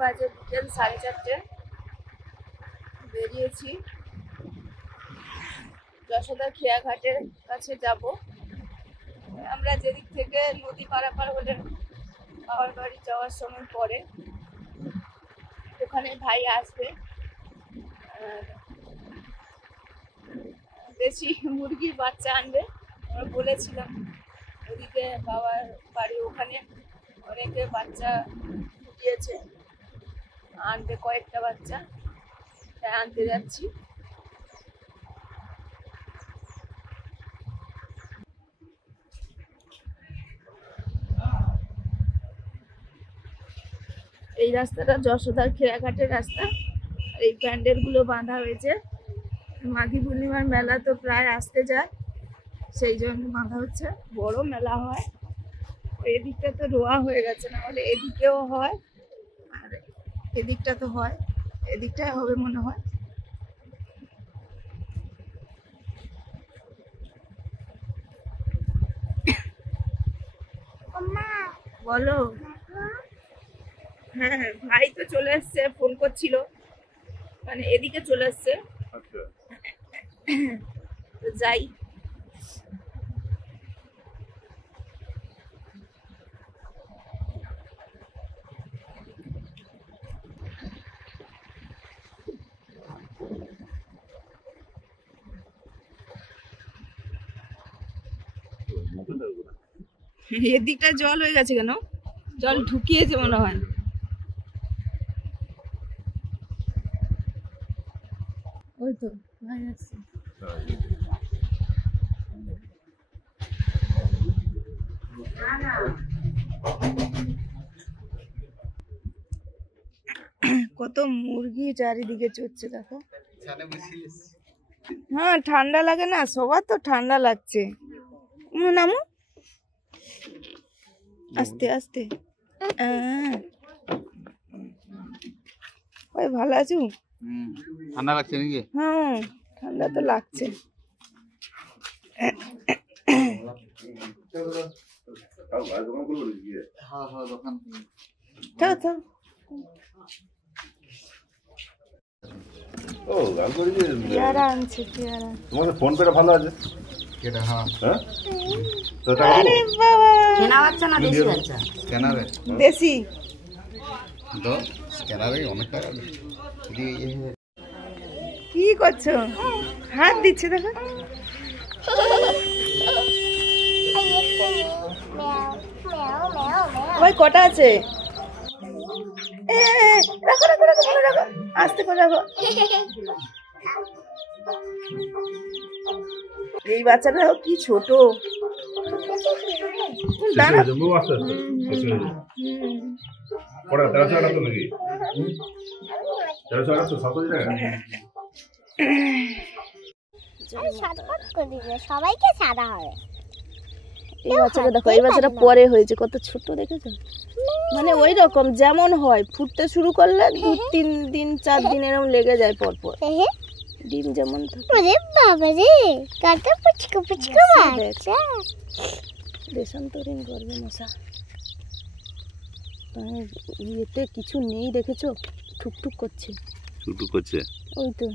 বাজে বিকেল 4:30। বেরিয়েছি, যশোদা খেয়াঘাটের কাছে যাব। আমরা যেদিক থেকে নদী পারাপার হলে বাবার বাড়ি যাওয়ার সময় পরে ওখানে ভাই আসবে, দেশি মুরগির বাচ্চা আনবে। আমরা বলেছিলাম ওদিকে বাবার বাড়ি ওখানে অনেকে বাচ্চা ফুটিয়েছে, আনবে কয়েকটা বাচ্চা, তাই আনতে যাচ্ছি। এই রাস্তাটা যশোদার খেয়াঘাটের রাস্তা। এই প্যান্ডেল গুলো বাঁধা হয়েছে, মাঘী পূর্ণিমার মেলা তো প্রায় আসতে যায়, সেই জন্য বাঁধা হচ্ছে। বড় মেলা হয়, এদিকটা তো রোয়া হয়ে গেছে, না হলে এদিকেও হয় আর এদিকটা তো হয়, এদিকটাই হবে মনে হয়। বলো। হ্যাঁ ভাই তো চলে এসছে, ফোন করছিল, মানে এদিকে চলে এসছে। তো যাই। এদিকটা জল হয়ে গেছে কেন? জল ঢুকিয়েছে মনে হয়। ওই তো ভাই আসছে। কত মুরগি চারিদিকে চড়ছে দেখো। হ্যাঁ ঠান্ডা লাগে না, সবার তো ঠান্ডা লাগছে। নামো আস্তে আস্তে। ওই ভালো আছো? ঠান্ডা লাগছে নাকি? হ্যাঁ ঠান্ডা তো লাগছে। পেয়ারা আনছে, পেয়ারা। তোমাদের ফোন পেটা ভালো আছে? কেটা? হ্যাঁ হ্যাঁ আরে বাবা, কেনা বাচ্চা না দেশি বাচ্চা? স্ক্যানারে দেশি তো স্ক্যানারে অনেক টাকা। কি করছো? হাত দিচ্ছে দেখো। ওই কটা আছে? রাখো রাখো রাখো রাখো, আস্তে করে রাখো। এই বাচ্চাটাও কি ছোট। সবাইকে সাদা হবে। এই বাচ্চাটা দেখো, এই বাচ্চাটা পরে হয়েছে, কত ছোট দেখেছো? মানে ওই রকম যেমন হয়, ফুটতে শুরু করলে 2-3 দিন 4 দিন এরকম লেগে যায় পর পর। ডিম যেমন বাবা রে, কত পুচকু পুচকু বাচ্চা। দেশান্তরীণ করবে মশা। ইয়েতে কিছু নেই দেখেছো, ঠুকঠুক করছে। টুকটুক করছে। ওই তো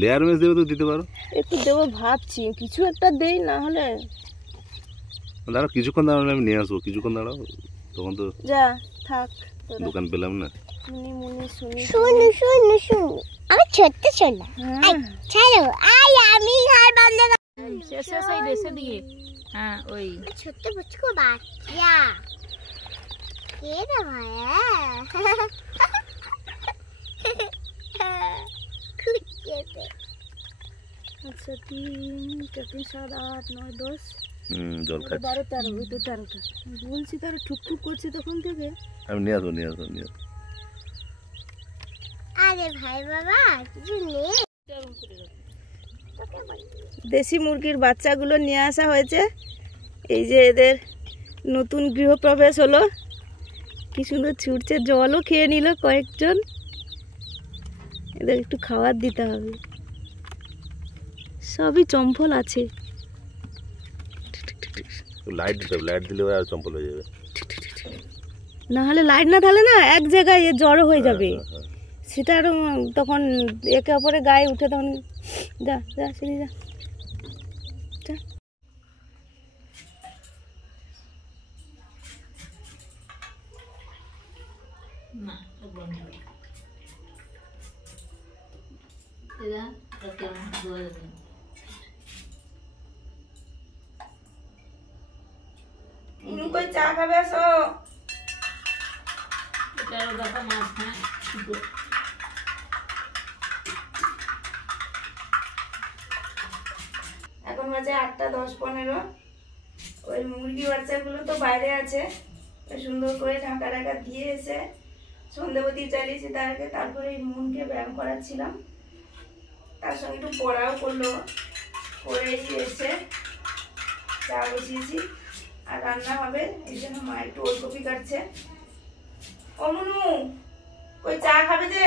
লেয়ার মেস দেবে তো দিতে পারো। একটু দেবো ভাবছি, কিছু একটা দেই, না হলে দাঁড়াও কিছুক্ষণ, দাঁড়ালে আমি নিয়ে আসবো। কিছুক্ষণ দাঁড়াও, তখন তো যা থাক, দোকান পেলাম না। মুনি মুনি শুনি। শুনু শুনু শুনু, আমি ছোট্ট শোনা। ছাড়ো, আই আমি ঘর বন্ধ। শেষে সেই দেশে দিয়ে। হ্যাঁ ওই ছোট্ট পুচকু বাচ্চা কে রে ভাইয়া? খুঁজতে আচ্ছা 3 4 7 8 9 10 জল খাচ্ছি। 12 13, ওই তো 13টা বলছি, তারা ঠুকঠুক করছে তখন থেকে। আমি নিয়ে আসবো নিয়ে আসবো নিয়ে আসবো। আরে ভাই বাবা কিছু নেই। দেশি মুরগির বাচ্চাগুলো নিয়ে আসা হয়েছে। এই যে এদের নতুন গৃহপ্রবেশ হলো, কি সুন্দর ছুটছে, জলও খেয়ে নিল কয়েকজন। এদের একটু খাবার দিতে হবে। সবই চম্পল আছে। লাইট দিতে হবে, লাইট দিলে আর চম্পল হয়ে যাবে। না হলে লাইট না থাকলে না এক জায়গায় জড়ো হয়ে যাবে, সেটা আরো তখন একে অপরের গায়ে উঠে তখন যা যা সেদিকে যা যা। না বন্ধ এরা কেমন দোয়া দেবে কই চা খাবে আসো। এটারও দেখা মাছ না এখন বাজে 8টা 10-15। ওই মুরগি বাচ্চাগুলো তো বাইরে আছে, ওই সুন্দর করে ঢাকা ঢাকা দিয়ে এসে সন্ধ্যেবতী চালিয়েছি তার আগে। তারপরে এই মনকে ব্যায়াম করাচ্ছিলাম, তার সঙ্গে একটু পড়াও করলো, করে এসে চা বসিয়েছি আর রান্না হবে। এই জন্য মা একটু ওলকপি কাটছে। ও মুনু কই চা খাবে যে?